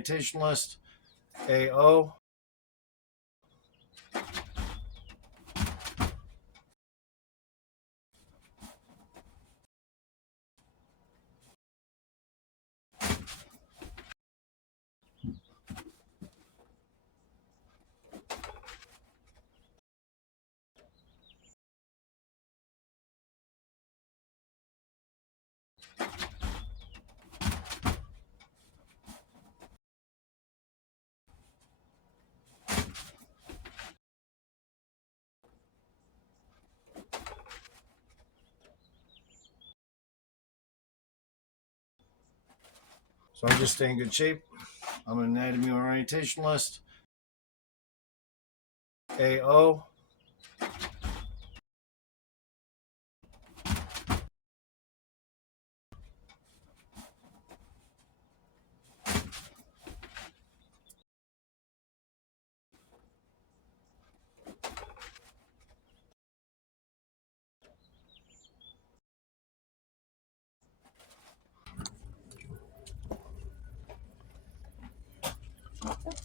orientation list. AO. So I'm just staying in good shape. I'm an anatomy orientation list. AO.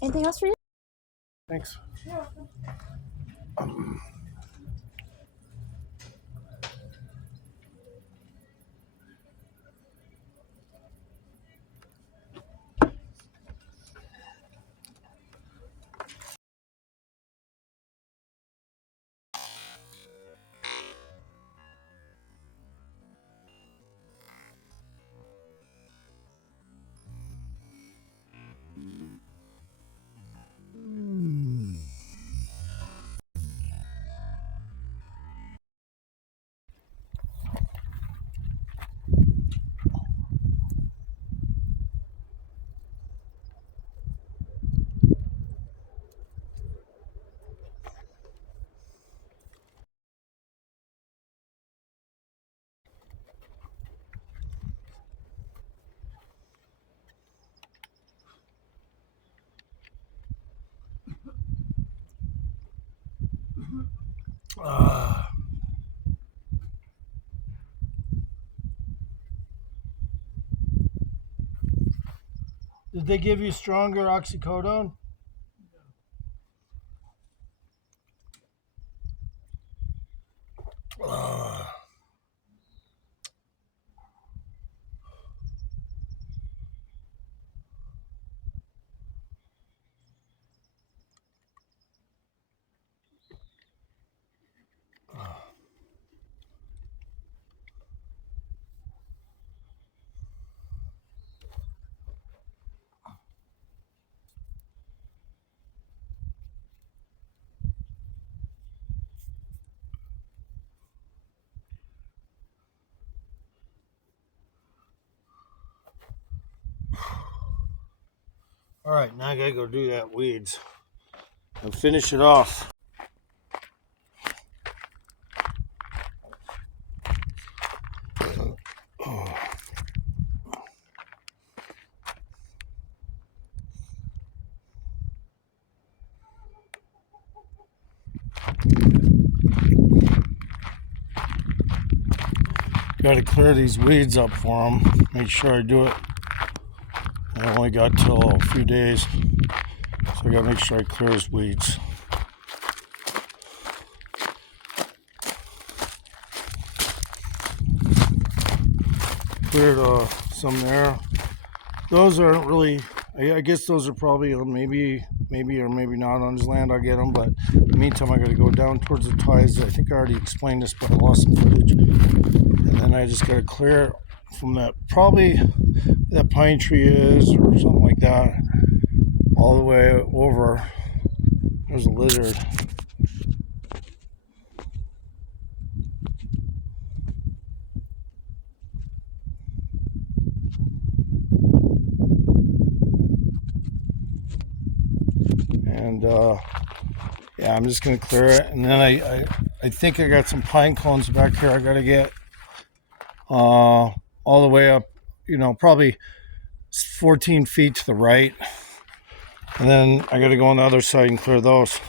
Anything else for you? Thanks. Did they give you stronger oxycodone? All right, now I gotta go do that weeds and finish it off. Got to clear these weeds up for them. Make sure I do it. I only got till a few days, so I got to make sure I clear his weeds. Cleared some there. Those aren't really. I guess those are probably maybe or maybe not on his land. I'll get them, but in the meantime, I got to go down towards the ties. I think I already explained this, but I lost some footage. And then I just got to clear from that, probably that pine tree is, or something like that, all the way over. There's a lizard. And yeah, I'm just gonna clear it, and then I think I got some pine cones back here I gotta get all the way up, probably 14 feet to the right, and then I gotta go on the other side and clear those.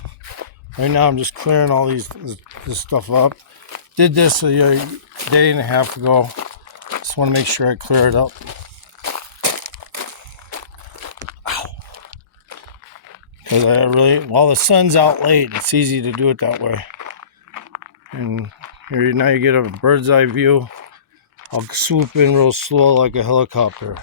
Right now I'm just clearing all this stuff up. Did this a day and a half ago. Just want to make sure I clear it up. Ow. Because I really, while the sun's out late, it's easy to do it that way. And here now you get a bird's eye view. I'll swoop in real slow like a helicopter.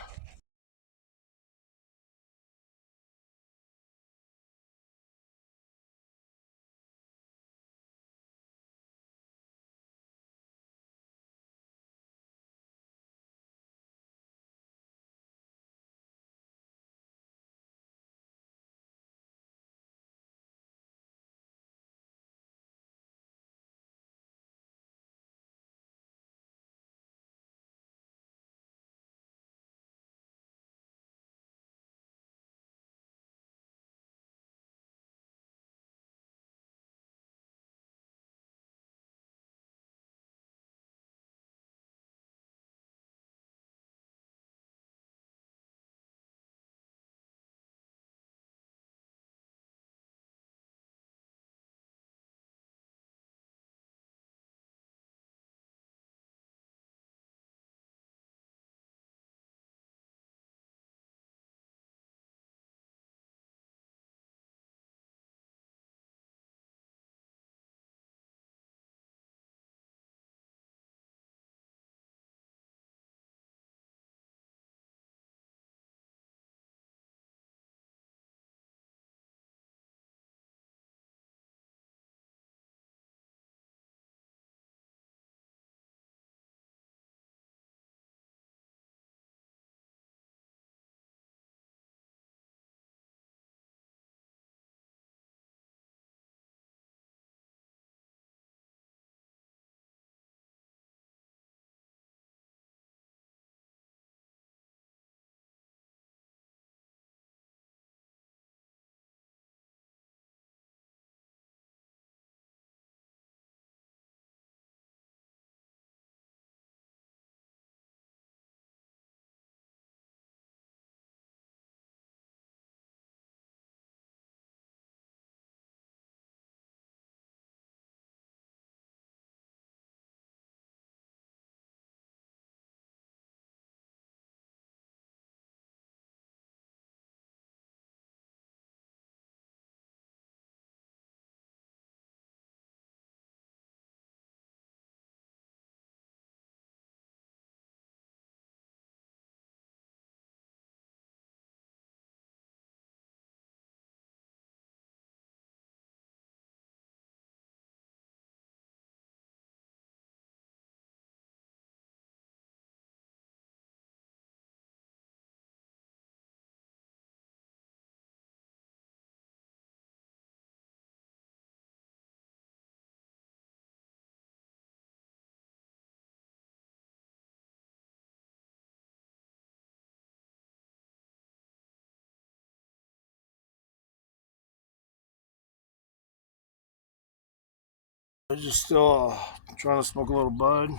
I'm just still trying to smoke a little bud. You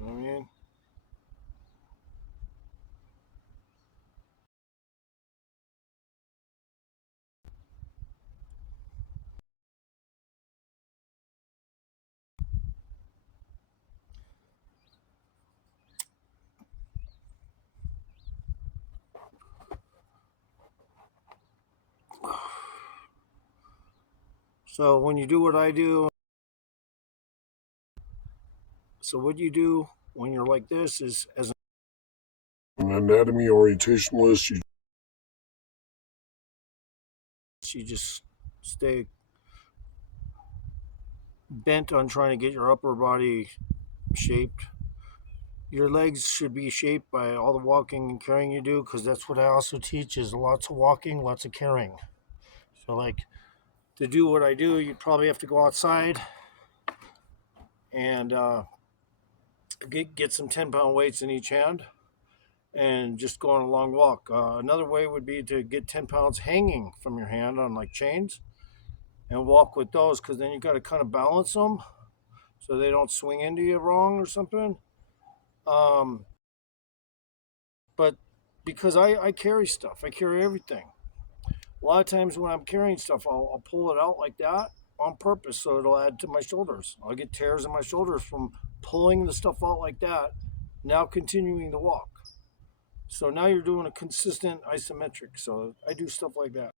know what I mean? So when you do what I do, so what you do when you're like this is, as an anatomy orientationalist, you just stay bent on trying to get your upper body shaped. Your legs should be shaped by all the walking and carrying you do, because that's what I also teach is lots of walking, lots of carrying. So like to do what I do, you probably have to go outside and get some 10-pound weights in each hand and just go on a long walk. Another way would be to get 10 pounds hanging from your hand on like chains and walk with those, because then you got to kind of balance them so they don't swing into you wrong or something. Um, but because I carry stuff, I carry everything. A lot of times when I'm carrying stuff, I'll pull it out like that on purpose so it'll add to my shoulders. I'll get tears in my shoulders from pulling the stuff out like that, now continuing to walk. So now you're doing a consistent isometric. So I do stuff like that.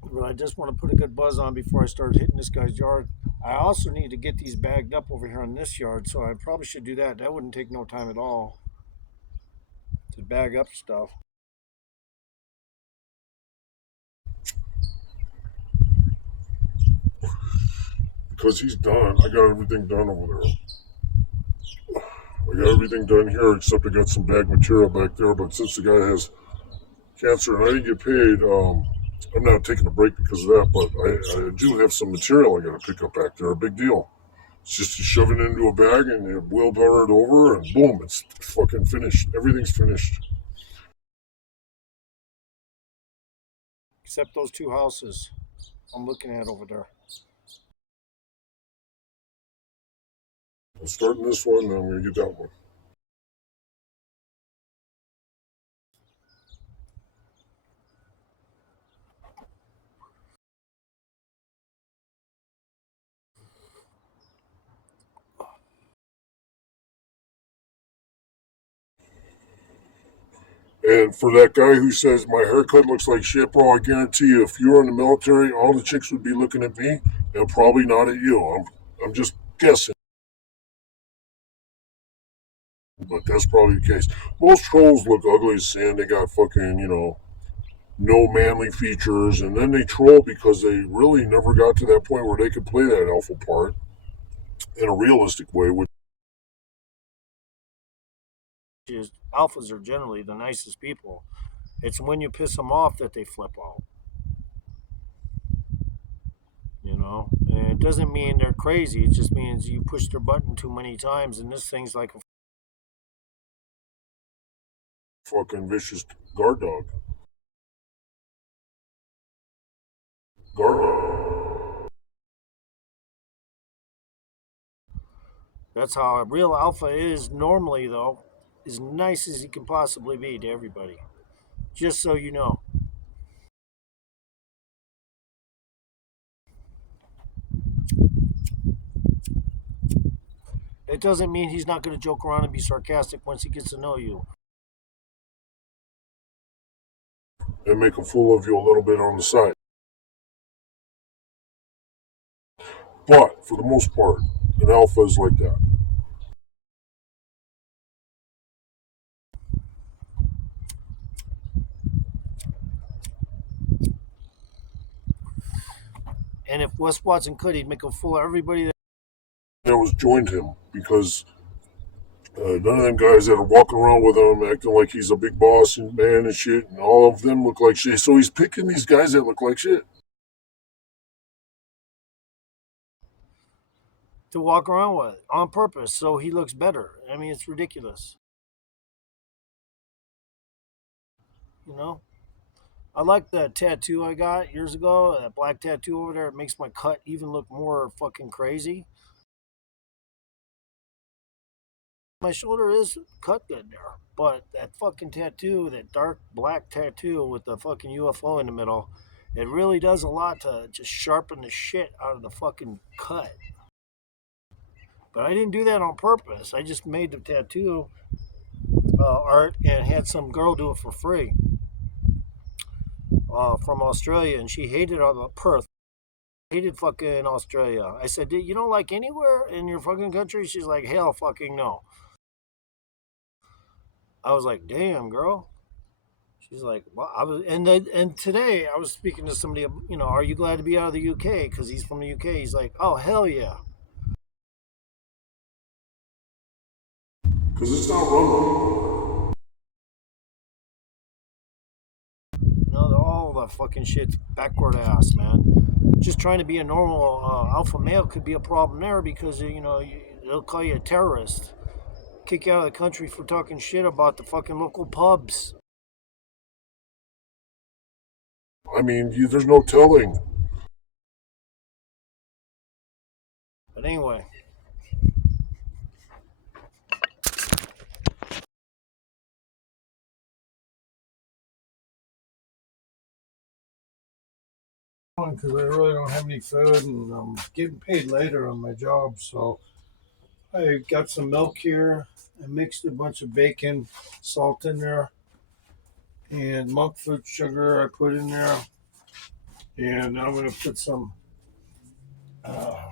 But I just want to put a good buzz on before I start hitting this guy's yard. I also need to get these bagged up over here on this yard, so I probably should do that. That wouldn't take no time at all to bag up stuff. Because he's done. I got everything done over there. I got everything done here except I got some bag material back there. But since the guy has cancer and I didn't get paid, I'm not taking a break because of that. But I do have some material I got to pick up back there. A big deal. It's just to shove it into a bag and you wheelbarrow it over and boom, it's fucking finished. Everything's finished. Except those two houses I'm looking at over there. I'm starting this one and I'm going to get that one. And for that guy who says my haircut looks like shit, bro, I guarantee you, if you were in the military, all the chicks would be looking at me and probably not at you. I'm just guessing, but that's probably the case. Most trolls look ugly as sin. They got fucking, no manly features, and then they troll because they really never got to that point where they could play that alpha part in a realistic way. Which Is alphas are generally the nicest people. It's when you piss them off that they flip out. And it doesn't mean they're crazy. It just means you push their button too many times, and this thing's like a fucking vicious guard dog. Guard dog. That's how a real alpha is normally, though, as nice as he can possibly be to everybody. Just so you know. It doesn't mean he's not going to joke around and be sarcastic once he gets to know you. And make a fool of you a little bit on the side. But for the most part, an alpha is like that. And if Wes Watson could, he'd make a fool of everybody That was joined him because none of them guys that are walking around with him acting like he's a big boss and man and shit, and all of them look like shit. So he's picking these guys that look like shit. to walk around with on purpose so he looks better. I mean, it's ridiculous. You know? I like that tattoo I got years ago, that black tattoo over there. It makes my cut even look more fucking crazy. My shoulder is cut good there, but that fucking tattoo, that dark black tattoo with the fucking UFO in the middle, it really does a lot to just sharpen the shit out of the fucking cut. But I didn't do that on purpose. I just made the tattoo art and had some girl do it for free from Australia, and she hated Perth. Hated fucking Australia. I said, you don't like anywhere in your fucking country? She's like, hell fucking no. I was like, damn, girl. She's like, well, and today I was speaking to somebody. Are you glad to be out of the UK? Because he's from the UK. He's like, oh hell yeah. Because it's not run. All the fucking shit's backward ass, man. Just trying to be a normal alpha male could be a problem there because they'll call you a terrorist, kick you out of the country for talking shit about the fucking local pubs. I mean, there's no telling. But anyway. because I really don't have any food and I'm getting paid later on my job. So I got some milk here. I mixed a bunch of bacon, salt in there, and monk fruit sugar I put in there. And I'm going to put some, uh,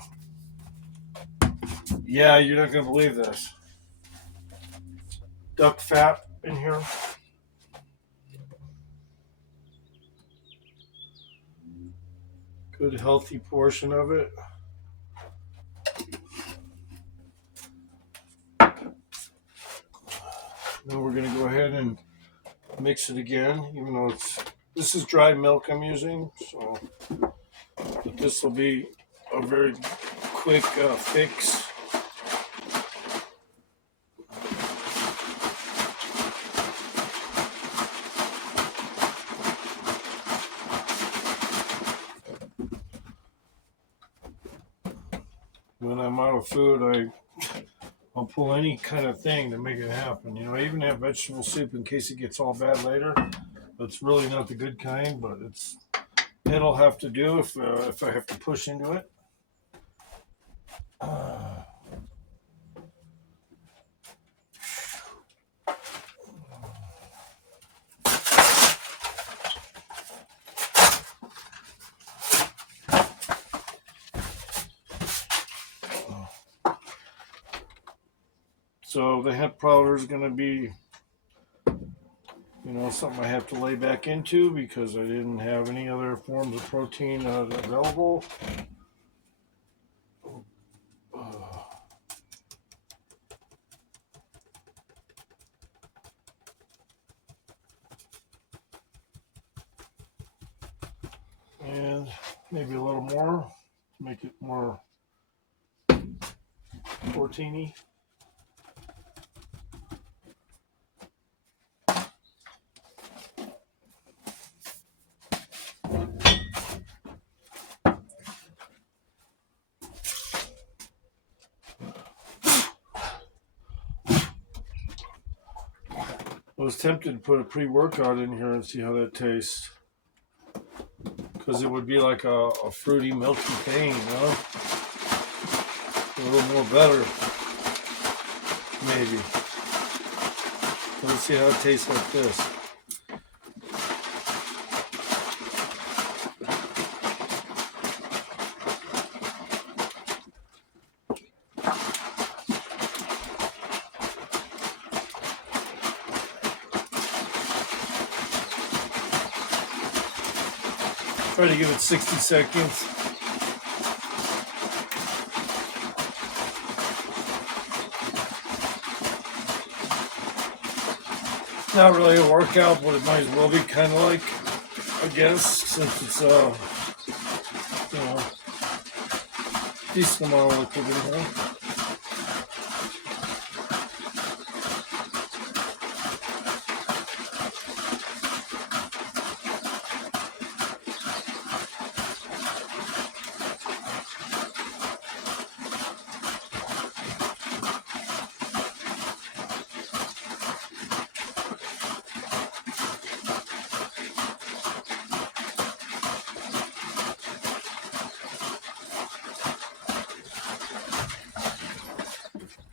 yeah, you're not going to believe this, duck fat in here. Good healthy portion of it. Then we're going to go ahead and mix it again, even though this is dry milk I'm using, so but this will be a very quick fix. When I'm out of food, I'll pull any kind of thing to make it happen. I even have vegetable soup in case it gets all bad later. It's really not the good kind, but it'll have to do if I have to push into it. So the hemp powder is going to be, something I have to lay back into because I didn't have any other forms of protein available. And maybe a little more to make it more proteiny. I was tempted to put a pre-workout in here and see how that tastes, because it would be like a fruity, milky thing, a little more better, maybe. Let's see how it tastes like this. Try to give it 60 seconds. Not really a workout, but it might as well be kind of like, I guess, since it's decent amount of liquid in here.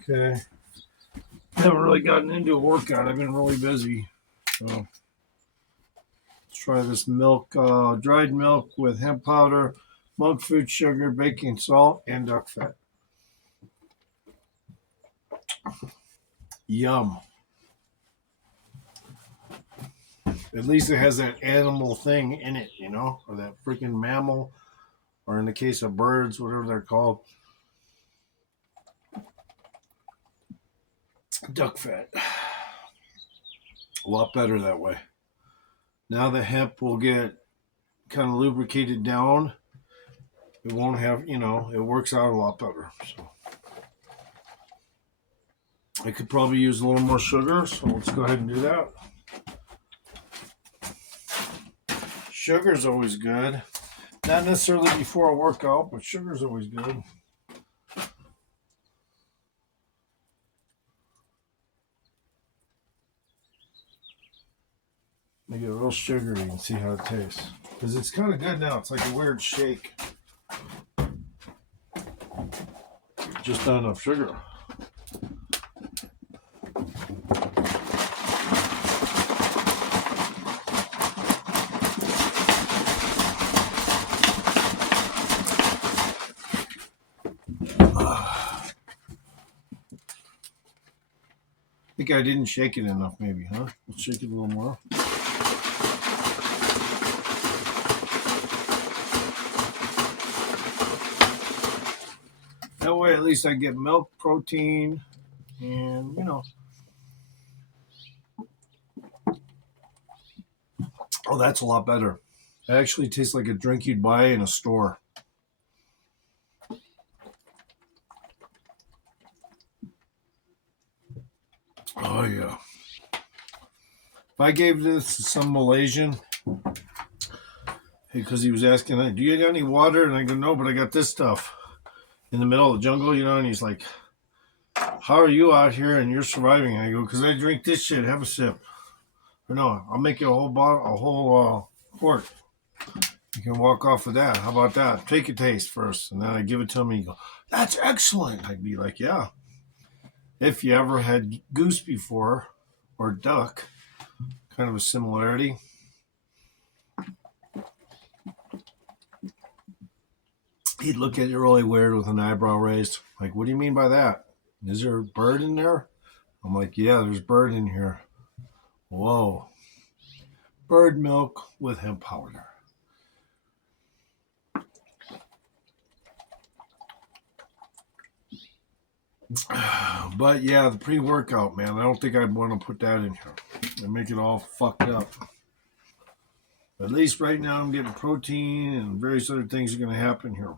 Okay. Haven't really gotten into a workout. I've been really busy. So let's try this milk, dried milk with hemp powder, monk fruit sugar, baking salt, and duck fat. Yum. At least it has that animal thing in it, or that freaking mammal, or in the case of birds, whatever they're called. Duck fat. A lot better that way. Now the hemp will get kind of lubricated down. It won't have, it works out a lot better. So I could probably use a little more sugar, so let's go ahead and do that. Sugar's always good. Not necessarily before a workout, but sugar's always good. Make it real sugary and see how it tastes. Because it's kind of good now. It's like a weird shake. Just not enough sugar. I think I didn't shake it enough, maybe, huh? Let's shake it a little more. That way, at least I get milk, protein, and, you know. Oh, that's a lot better. It actually tastes like a drink you'd buy in a store. Oh, yeah. If I gave this to some Malaysian, because he was asking, do you got any water? And I go, no, but I got this stuff in the middle of the jungle, you know, and he's like, how are you out here and you're surviving? And I go, because I drink this shit, have a sip. Or no, I'll make you a whole bottle, a whole quart. You can walk off with that. How about that? Take a taste first. And then I give it to him and he go, that's excellent. I'd be like, yeah. If you ever had goose before, or duck, kind of a similarity. He'd look at you really weird with an eyebrow raised. Like, what do you mean by that? Is there a bird in there? I'm like, yeah, there's bird in here. Whoa. Bird milk with hemp powder. But yeah, the pre-workout, man, I don't think I'd want to put that in here and make it all fucked up. At least right now I'm getting protein and various other things are going to happen here.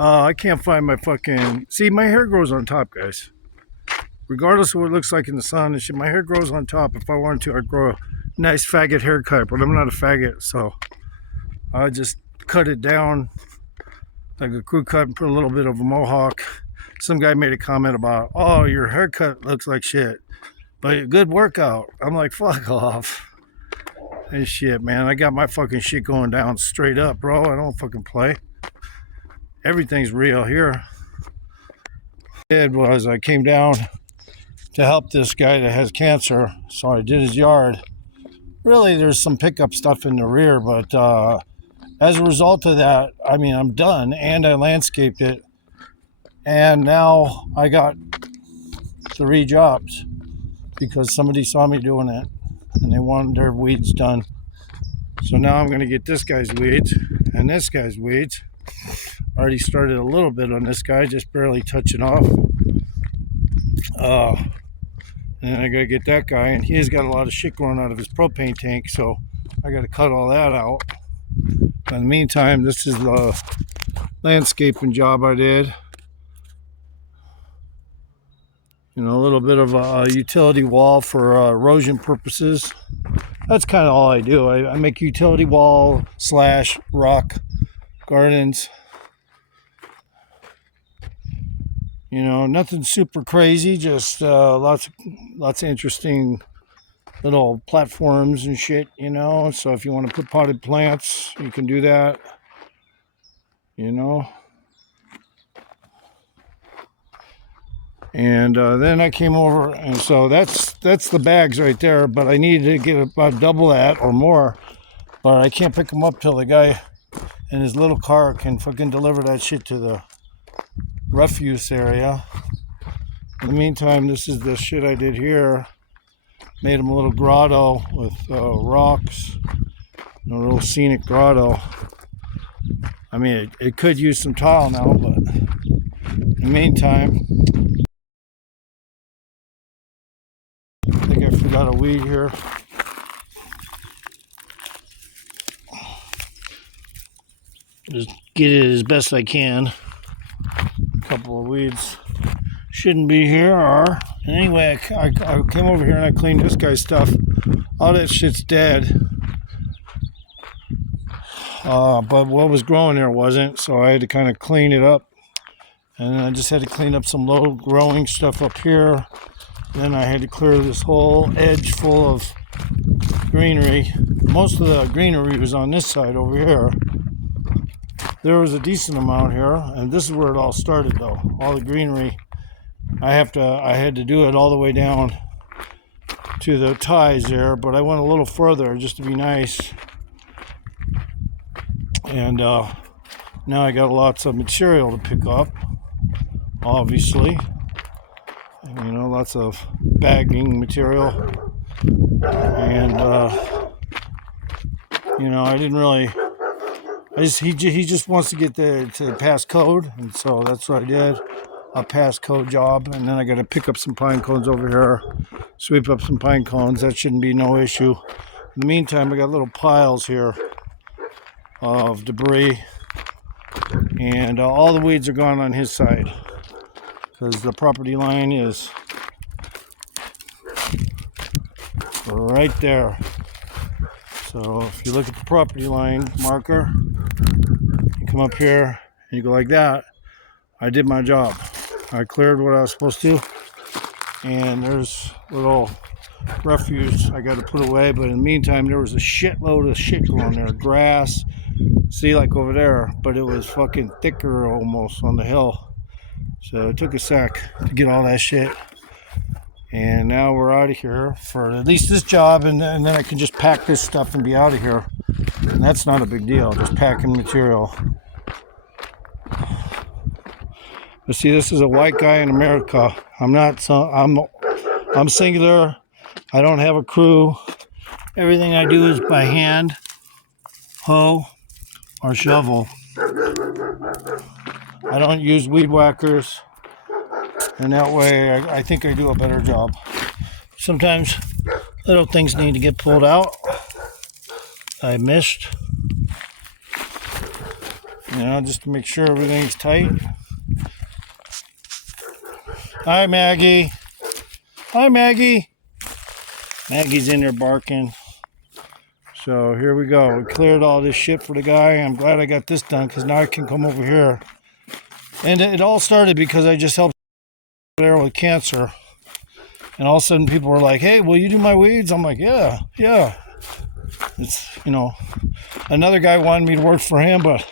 I can't find my fucking... See, my hair grows on top, guys. Regardless of what it looks like in the sun and shit, my hair grows on top. If I wanted to, I'd grow a nice faggot haircut, but I'm not a faggot, so I just cut it down like a crew cut and put a little bit of a mohawk. Some guy made a comment about, oh, your haircut looks like shit, but a good workout. I'm like, fuck off. Hey, shit, man, I got my fucking shit going down straight up, bro. I don't fucking play. Everything's real here. It was, I came down to help this guy that has cancer, so I did his yard. Really, there's some pickup stuff in the rear, but as a result of that, I mean, I'm done, and I landscaped it, and now I got 3 jobs because somebody saw me doing it, and they wanted their weeds done. So now I'm going to get this guy's weeds and this guy's weeds. Already started a little bit on this guy, just barely touching off. And I gotta get that guy, and he's got a lot of shit growing out of his propane tank, so I gotta cut all that out. But in the meantime, this is the landscaping job I did. You know, a little bit of a utility wall for erosion purposes. That's kind of all I do. I make utility wall / rock gardens. You know, nothing super crazy, just lots of interesting little platforms and shit, you know. So if you want to put potted plants, you can do that, you know. And then I came over, and so that's the bags right there, but I needed to get about double that or more, but I can't pick them up till the guy in his little car can fucking deliver that shit to the refuse area. In the meantime, this is the shit I did here. Made him a little grotto with rocks, a little scenic grotto. I mean, it could use some tile now, but in the meantime, I think I forgot a weed here. Just get it as best I can. Couple of weeds shouldn't be here, or anyway, I came over here and I cleaned this guy's stuff. All that shit's dead, but what was growing there wasn't, so I had to kind of clean it up And I just had to clean up some low growing stuff up here. Then I had to clear this whole edge full of greenery. Most of the greenery was on this side over here. There was a decent amount here, and this is where it all started though. All the greenery. I had to do it all the way down to the ties there, but I went a little further just to be nice. And now I got lots of material to pick up, obviously. You know, lots of bagging material. And you know, I didn't really. He just wants to get to pass code, and so that's what I did. A pass code job, and then I got to pick up some pine cones over here, sweep up some pine cones. That shouldn't be no issue. In the meantime, I got little piles here of debris, and all the weeds are gone on his side because the property line is right there. So if you look at the property line marker, you come up here and you go like that. I did my job. I cleared what I was supposed to, and there's little refuse I got to put away. But in the meantime, there was a shitload of shit going there. Grass, see, like over there, but it was fucking thicker almost on the hill. So it took a sec to get all that shit. And now we're out of here for at least this job, and then I can just pack this stuff and be out of here. And that's not a big deal, just packing material. But see, this is a white guy in America. I'm singular. I don't have a crew. Everything I do is by hand, hoe, or shovel. I don't use weed whackers. And that way, I think I do a better job. Sometimes little things need to get pulled out. I missed. You know, just to make sure everything's tight. Hi, Maggie. Hi, Maggie. Maggie's in there barking. So here we go. We cleared all this shit for the guy. I'm glad I got this done because now I can come over here. And it all started because I just helped there with cancer, and all of a sudden people were like, hey, will you do my weeds? I'm like, yeah. It's, you know, another guy wanted me to work for him, but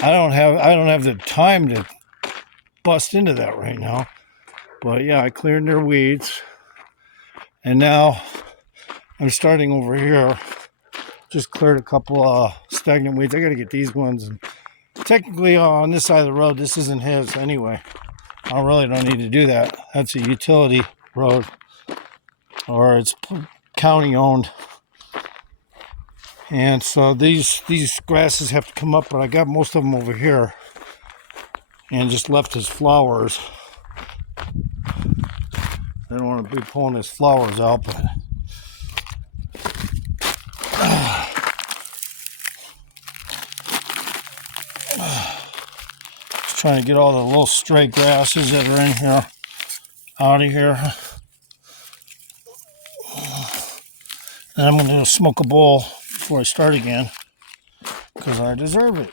I don't have the time to bust into that right now. But yeah, I cleared their weeds, and now I'm starting over here. Just cleared a couple stagnant weeds. I got to get these ones, and technically on this side of the road, this isn't his anyway. I really don't need to do that. That's a utility road, or it's county owned. And so these grasses have to come up, but I got most of them over here and just left his flowers. I don't want to be pulling his flowers out, but trying to get all the little stray grasses that are in here out of here. And I'm going to smoke a bowl before I start again because I deserve it.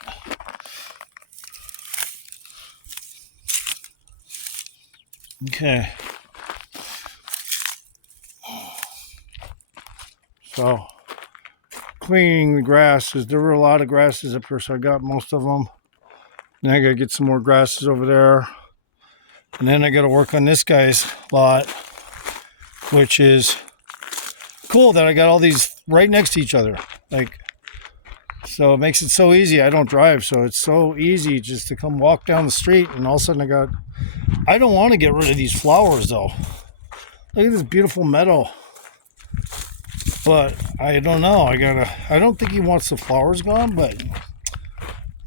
Okay. So cleaning the grasses. There were a lot of grasses up here, so I got most of them. Now I gotta get some more grasses over there. And then I gotta work on this guy's lot, which is cool that I got all these right next to each other. Like, so it makes it so easy. I don't drive, so it's so easy just to come walk down the street, and all of a sudden I don't want to get rid of these flowers though. Look at this beautiful meadow. But I don't know. I don't think he wants the flowers gone, but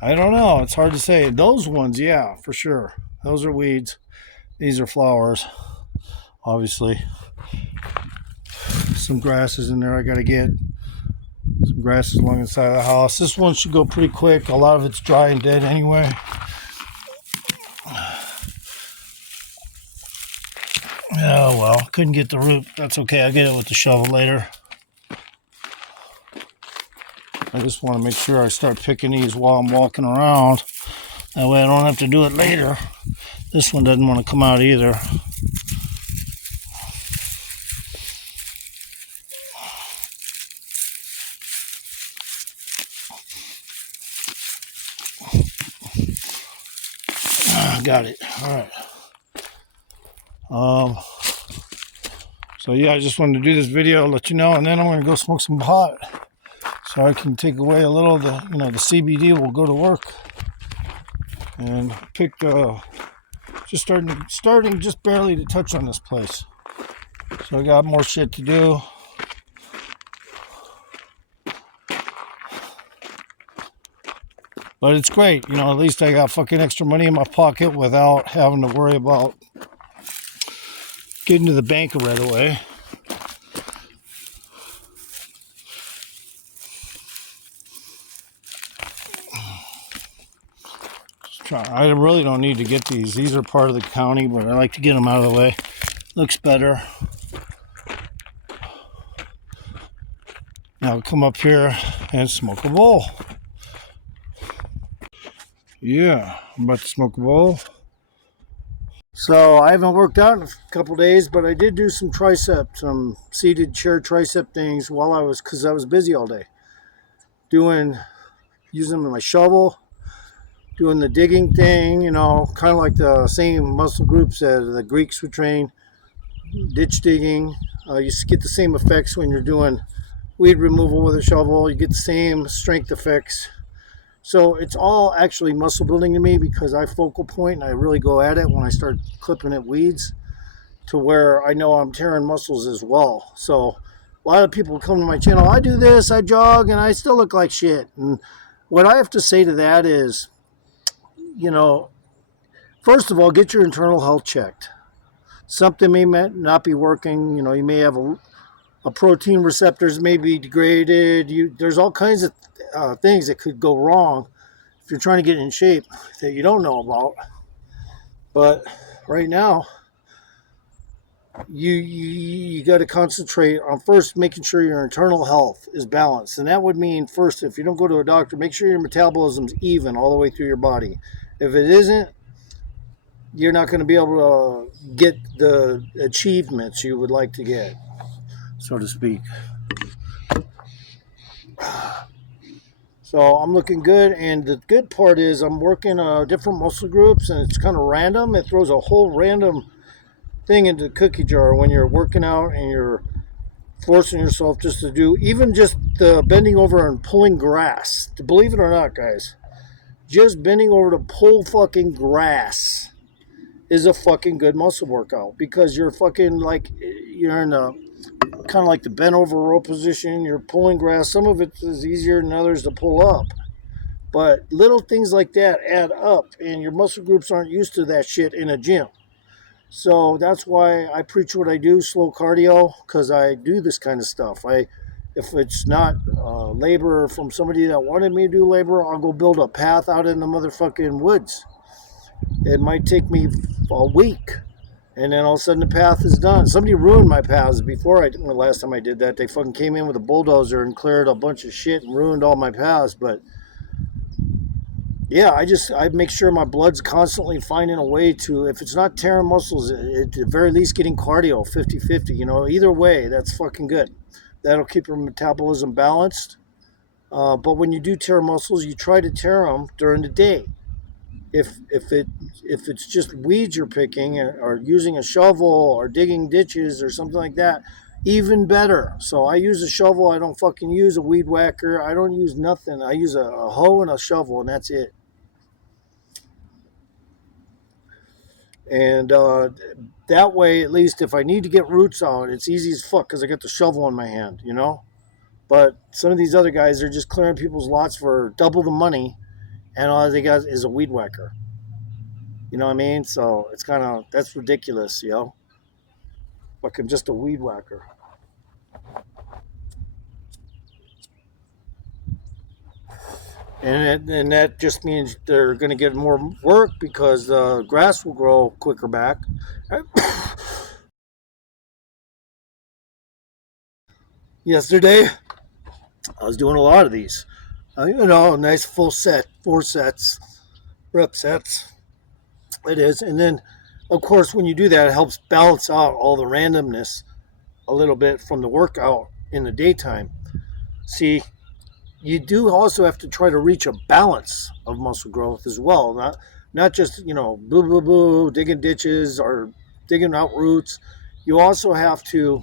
I don't know. It's hard to say. Those ones, yeah, for sure. Those are weeds. These are flowers, obviously. Some grasses in there I got to get. Some grasses along the side of the house. This one should go pretty quick. A lot of it's dry and dead anyway. Oh, well. Couldn't get the root. That's okay. I'll get it with the shovel later. I just want to make sure I start picking these while I'm walking around. That way I don't have to do it later. This one doesn't want to come out either. Got it. All right. So yeah, I just wanted to do this video, let you know, and then I'm going to go smoke some pot so I can take away a little of the, the CBD will go to work. And picked just starting just barely to touch on this place. So I got more shit to do. But it's great, at least I got fucking extra money in my pocket without having to worry about getting to the bank right away. I really don't need to get these. These are part of the county, but I like to get them out of the way. Looks better. Now come up here and smoke a bowl. Yeah, I'm about to smoke a bowl. So I haven't worked out in a couple days, but I did do some some seated chair tricep things because I was busy all day. Using my shovel, doing the digging thing, kind of like the same muscle groups that the Greeks would train. Ditch digging, you get the same effects when you're doing weed removal with a shovel. You get the same strength effects. So it's all actually muscle building to me because I focal point and I really go at it when I start clipping at weeds to where I know I'm tearing muscles as well. So a lot of people come to my channel, I do this, I jog, and I still look like shit. And what I have to say to that is, first of all, get your internal health checked. Something may not be working. You may have a protein receptors may be degraded. There's all kinds of things that could go wrong if you're trying to get in shape that you don't know about. But right now, you got to concentrate on first making sure your internal health is balanced, and that would mean first, if you don't go to a doctor, make sure your metabolism's even all the way through your body. If it isn't, you're not going to be able to get the achievements you would like to get, so to speak. So I'm looking good, and the good part is I'm working different muscle groups, and it's kind of random. It throws a whole random thing into the cookie jar when you're working out and you're forcing yourself just to do even just the bending over and pulling grass. Believe it or not, guys, just bending over to pull fucking grass is a fucking good muscle workout because you're fucking you're in a kind of like the bent over row position. You're pulling grass. Some of it is easier than others to pull up, but little things like that add up, and your muscle groups aren't used to that shit in a gym. So that's why I preach what I do, slow cardio, because I do this kind of stuff. If it's not labor from somebody that wanted me to do labor, I'll go build a path out in the motherfucking woods. It might take me a week, and then all of a sudden the path is done. Somebody ruined my paths before the last time I did that. They fucking came in with a bulldozer and cleared a bunch of shit and ruined all my paths. But yeah, I make sure my blood's constantly finding a way to, if it's not tearing muscles, at the very least getting cardio 50-50. Either way, that's fucking good. That'll keep your metabolism balanced. But when you do tear muscles, you try to tear them during the day. If it's just weeds you're picking or using a shovel or digging ditches or something like that, even better. So I use a shovel. I don't fucking use a weed whacker. I don't use nothing. I use a hoe and a shovel, and that's it. And that way, at least if I need to get roots out, it's easy as fuck because I got the shovel in my hand, But some of these other guys are just clearing people's lots for double the money, and all they got is a weed whacker. You know what I mean? So it's that's ridiculous, Fucking just a weed whacker. And that just means they're going to get more work because the grass will grow quicker back. Yesterday, I was doing a lot of these. A nice full set, 4 sets, rep sets. It is. And then, of course, when you do that, it helps balance out all the randomness a little bit from the workout in the daytime. See, you do also have to try to reach a balance of muscle growth as well. Not just, boo, boo, boo, digging ditches or digging out roots. You also have to,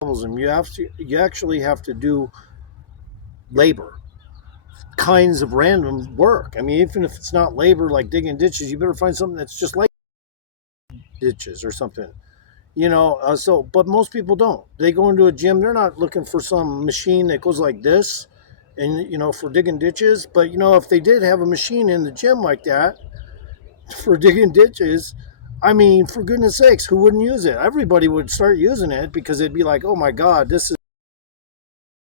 you actually have to do labor, kinds of random work. I mean, even if it's not labor like digging ditches, you better find something that's just like ditches or something. But most people don't. They go into a gym, they're not looking for some machine that goes like this and, for digging ditches. But, if they did have a machine in the gym like that for digging ditches, I mean, for goodness sakes, who wouldn't use it? Everybody would start using it because it'd be like, oh my God, this is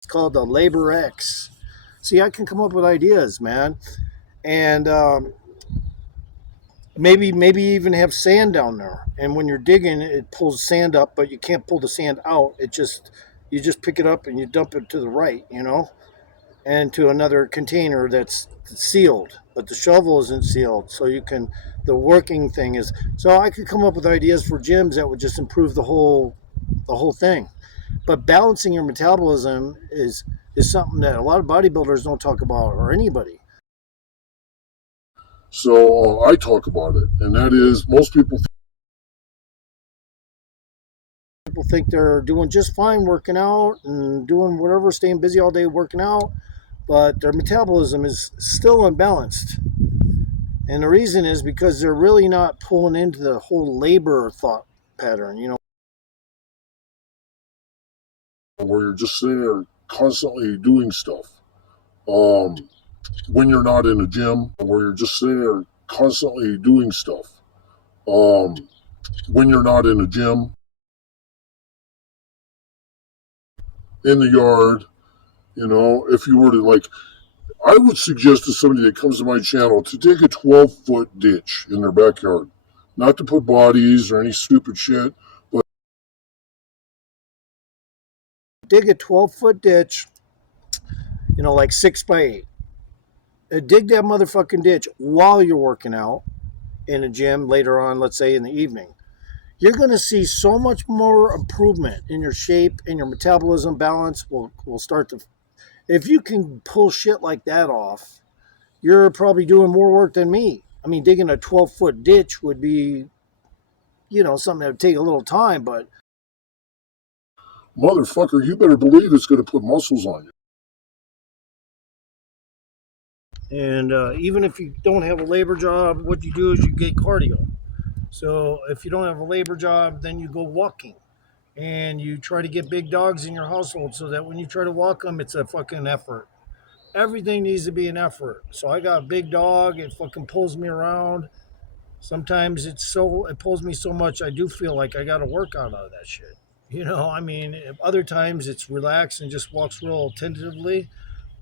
called the Labor X. See, I can come up with ideas, man. And maybe even have sand down there, and when you're digging it pulls sand up, but you can't pull the sand out. You just pick it up and you dump it to the right, and to another container that's sealed, but the shovel isn't sealed, so you can the working thing is. So I could come up with ideas for gyms that would just improve the whole thing. But balancing your metabolism is something that a lot of bodybuilders don't talk about, or anybody. So I talk about it, and that is most People think they're doing just fine working out and doing whatever, staying busy all day working out, but their metabolism is still unbalanced. And the reason is because they're really not pulling into the whole labor thought pattern, where you're just sitting there constantly doing stuff. Um, when you're not in a gym, where you're just sitting there constantly doing stuff. When you're not in a gym, in the yard, if you were to I would suggest to somebody that comes to my channel to dig a 12-foot ditch in their backyard. Not to put bodies or any stupid shit, but dig a 12-foot ditch, like 6 by 8. Dig that motherfucking ditch while you're working out in a gym later on, let's say in the evening. You're going to see so much more improvement in your shape and your metabolism balance will start to. If you can pull shit like that off, you're probably doing more work than me. I mean, digging a 12-foot ditch would be, something that would take a little time, but motherfucker, you better believe it's going to put muscles on you. and even if you don't have a labor job, what you do is you get cardio. So if you don't have a labor job, then you go walking. And you try to get big dogs in your household so that when you try to walk them, it's a fucking effort. Everything needs to be an effort. So I got a big dog. It fucking pulls me around. Sometimes it pulls me so much I do feel like I got to work out of that shit. I mean, other times it's relaxed and just walks real tentatively.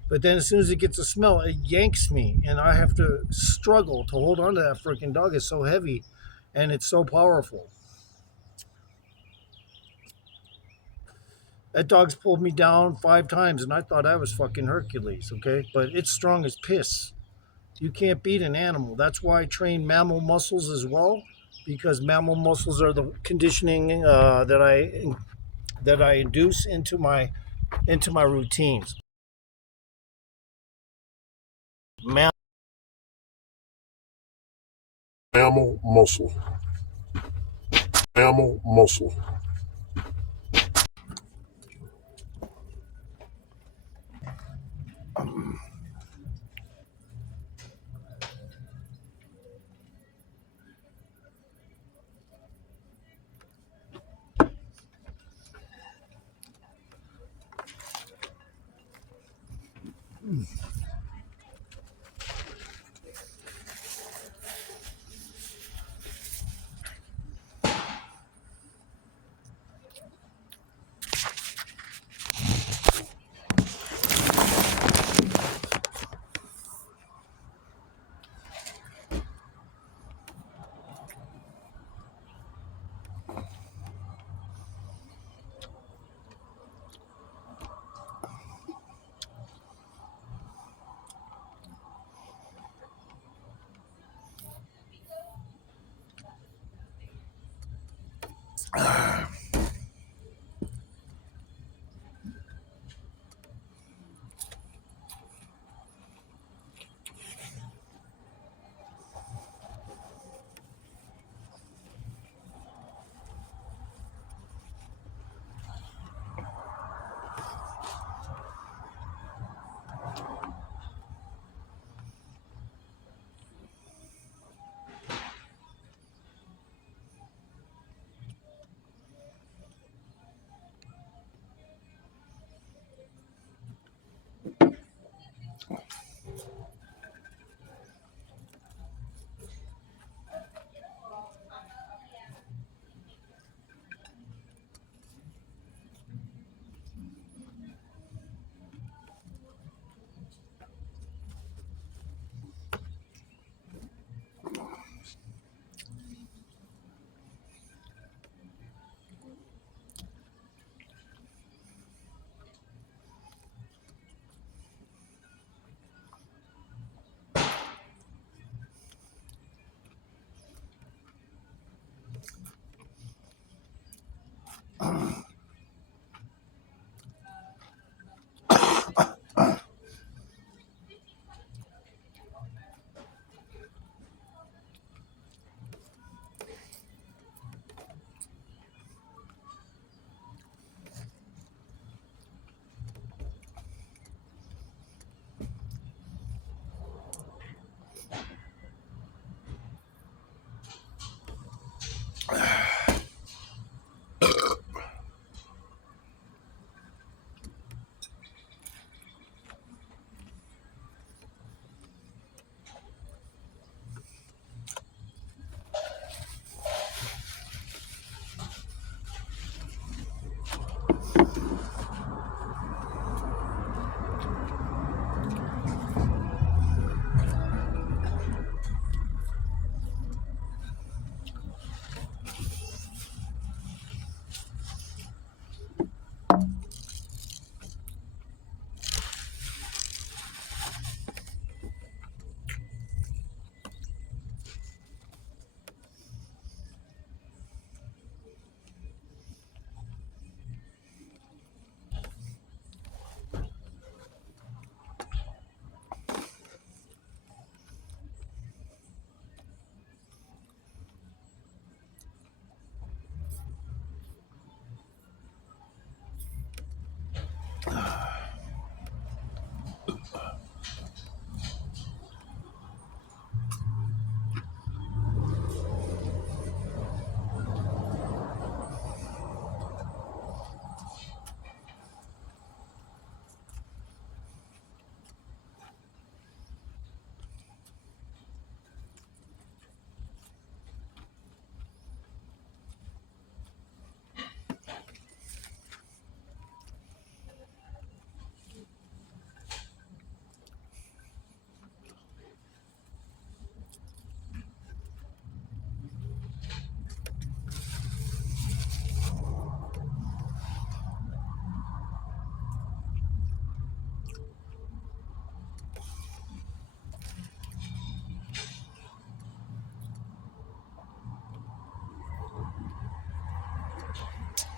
But then as soon as it gets a smell, it yanks me, and I have to struggle to hold on to that freaking dog. It's so heavy, and it's so powerful. That dog's pulled me down 5 times, and I thought I was fucking Hercules, okay? But it's strong as piss. You can't beat an animal. That's why I train mammal muscles as well, because mammal muscles are the conditioning that I induce into my routines. Mammal muscle. Mammal muscle.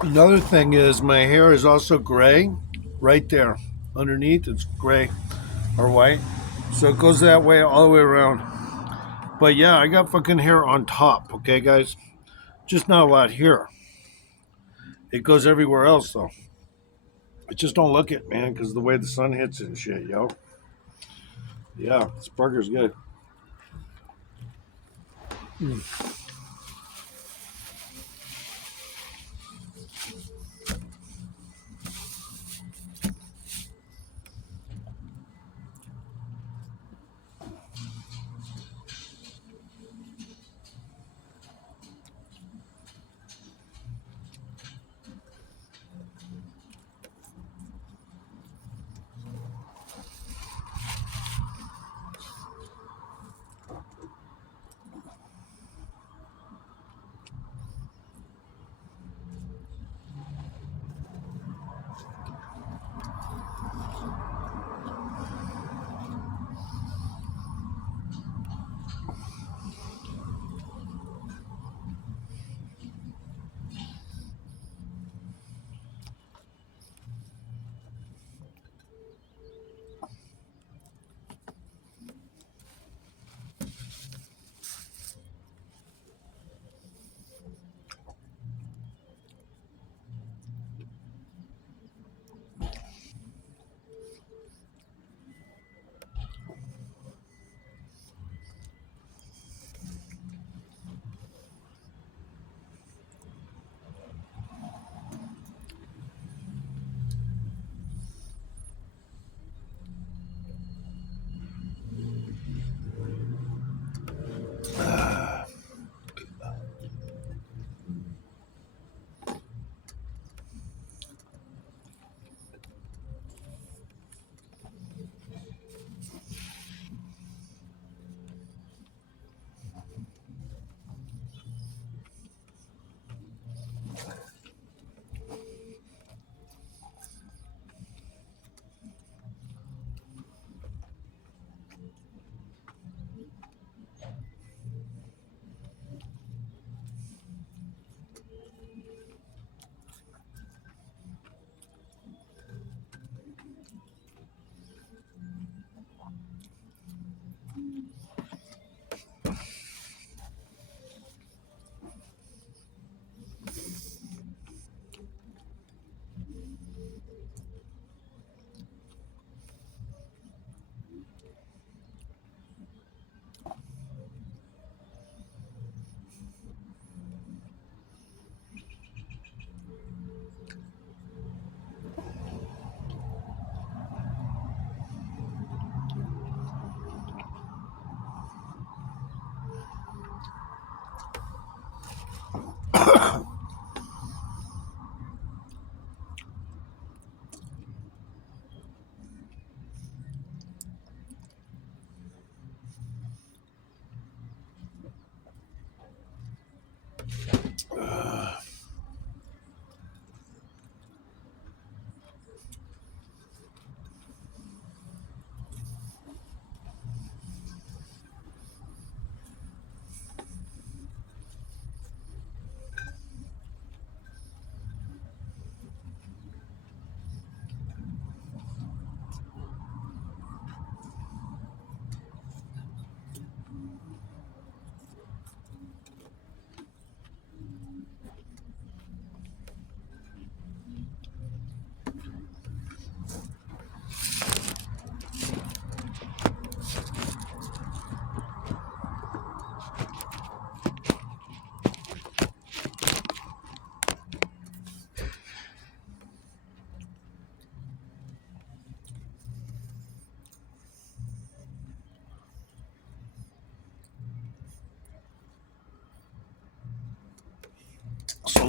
Another thing is my hair is also gray right there. Underneath it's gray or white. So it goes that way all the way around. But yeah, I got fucking hair on top, okay guys? Just not a lot here. It goes everywhere else though. I just don't look it, man, because the way the sun hits it and shit, yo. Yeah, this burger's good.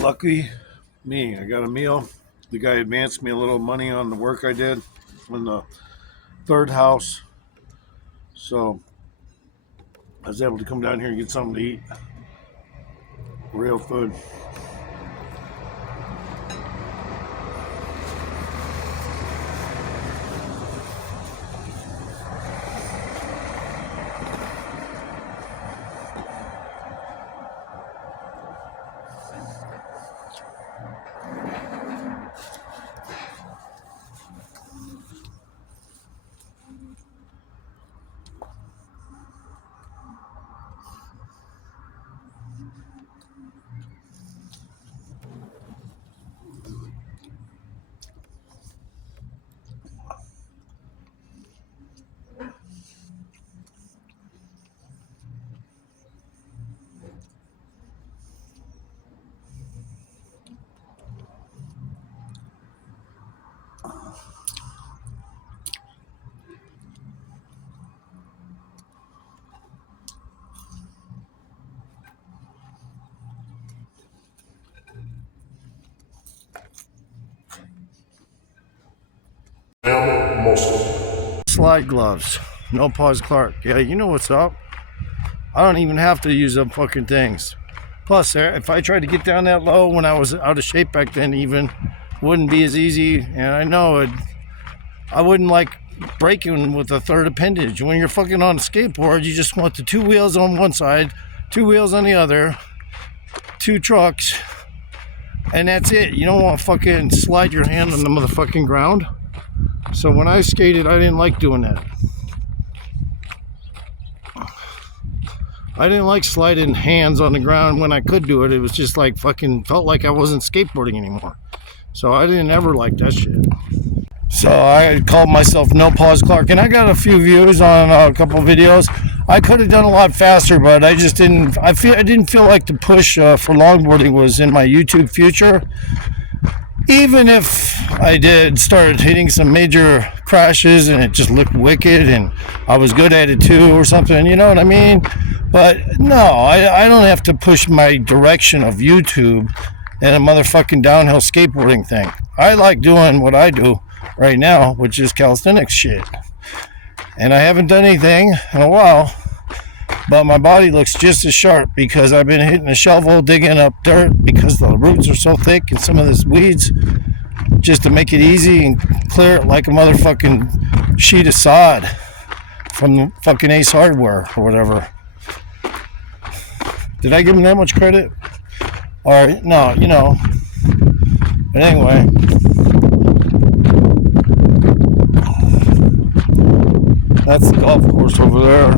Lucky me, I got a meal. The guy advanced me a little money on the work I did on the third house. So I was able to come down here and get something to eat. Real food. Now, most Slide gloves. No pause Clark. Yeah, you know what's up. I don't even have to use them fucking things. Plus, if I tried to get down that low when I was out of shape back then, even wouldn't be as easy. And I know I wouldn't like braking with a third appendage. When you're fucking on a skateboard, you just want the two wheels on one side, two wheels on the other, two trucks, and that's it. You don't want to fucking slide your hand on the motherfucking ground. So when I skated, I didn't like doing that. I didn't like sliding hands on the ground when I could do it. It was just like fucking felt like I wasn't skateboarding anymore. So I didn't ever like that shit. So I called myself No Pause Clark, and I got a few views on a couple videos. I could have done a lot faster, but I just didn't. I didn't feel like the push for longboarding was in my YouTube future. Even if I started hitting some major crashes and it just looked wicked and I was good at it too or something, you know what I mean? But no, I don't have to push my direction of YouTube and a motherfucking downhill skateboarding thing. I like doing what I do right now, which is calisthenics shit. And I haven't done anything in a while, but my body looks just as sharp because I've been hitting a shovel, digging up dirt because the roots are so thick and some of this weeds, just to make it easy and clear it like a motherfucking sheet of sod from fucking Ace Hardware or whatever. Did I give him that much credit? Or no, you know. But anyway. That's the golf course over there.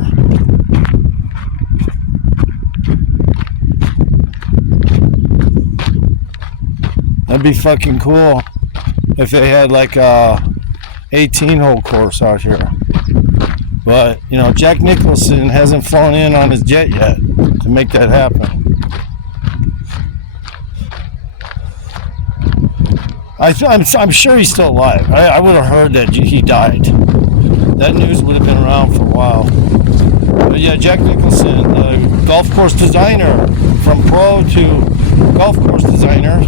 That'd be fucking cool if they had like a 18-hole course out here. But, you know, Jack Nicholson hasn't flown in on his jet yet to make that happen. I'm sure he's still alive. I would have heard that he died. That news would have been around for a while. But yeah, Jack Nicholson, the golf course designer, from pro to golf course designer,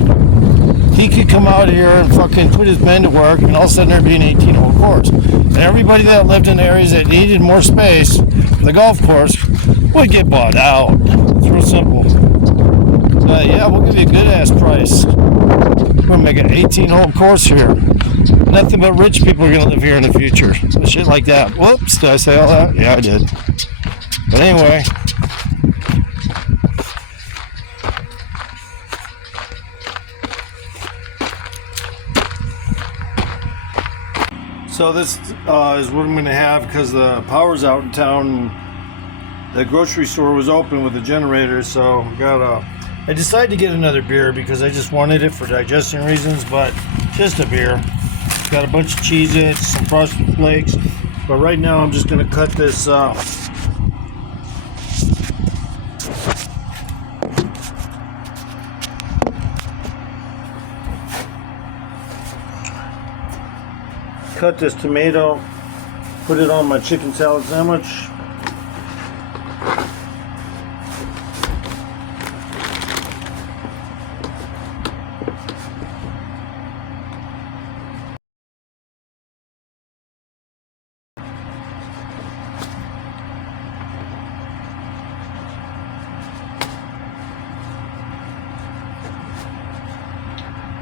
he could come out here and fucking put his men to work, and all of a sudden there'd be an 18-hole course. And everybody that lived in areas that needed more space, the golf course would get bought out. It's real simple. Yeah, we'll give you a good-ass price. We're going to make an 18-hole course here. Nothing but rich people are going to live here in the future. Shit like that. Whoops, did I say all that? Yeah, I did. But anyway. So this is what I'm going to have because the power's out in town. The grocery store was open with the generator, so I decided to get another beer because I just wanted it for digestion reasons, but just a beer. Got a bunch of Cheez-Its, some Frosted Flakes, but right now I'm just going to cut this tomato, put it on my chicken salad sandwich.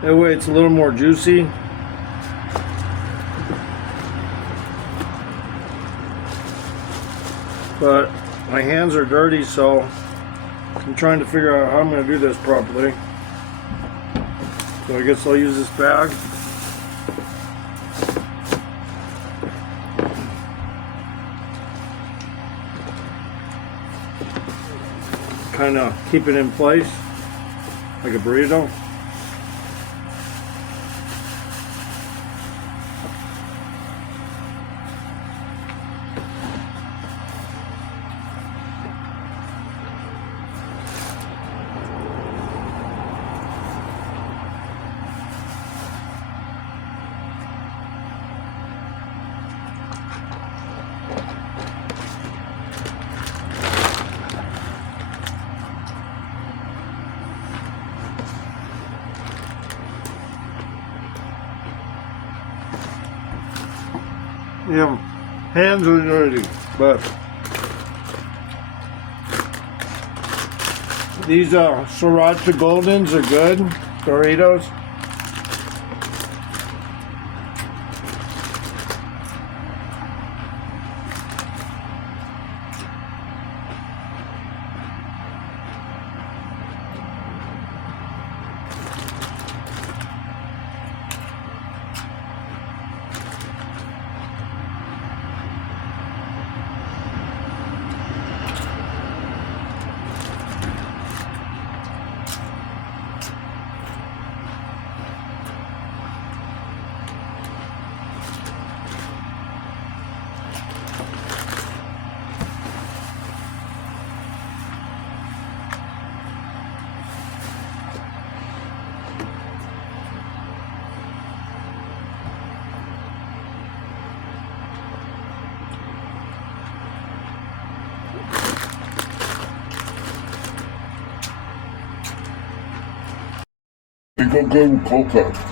That way it's a little more juicy. But my hands are dirty, so I'm trying to figure out how I'm going to do this properly. So I guess I'll use this bag. Kind of keep it in place like a burrito. Yeah, hands are dirty, but these Sriracha Goldens are good, Doritos. They go good with cold cuts.